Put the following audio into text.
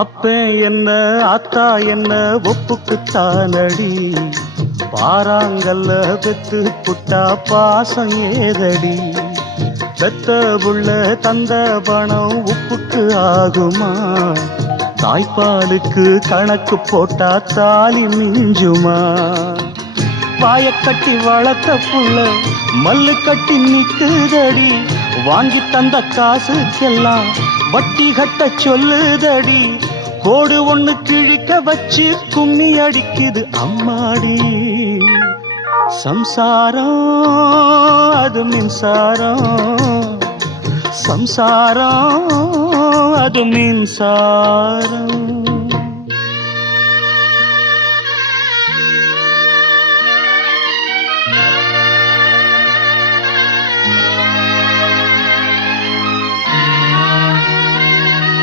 அப்ப என்ன ஆத்தா என்ன ஒப்புக்குத்தானடி, பாறாங்கல்ல பெத்து புட்டா பாசம் ஏதடி, பெத்த புள்ள தந்த பணம் உப்புக்கு ஆகுமா, தாய்ப்பாலுக்கு கணக்கு போட்டா தாலி மிஞ்சுமா, வாயக்கட்டி வளர்த்த புள்ள மல்லு கட்டி நிக்குதடி, வாங்கி தந்த காசுக்கெல்லாம் வட்டி கட்ட சொல்லுதடி, கோடு ஒண்ணு கிழிக்க வச்சு கும்மி அடிக்குது அம்மாடி, சம்சாரம் அது மின்சாரம், சம்சாரம் அது மின்சாரம்.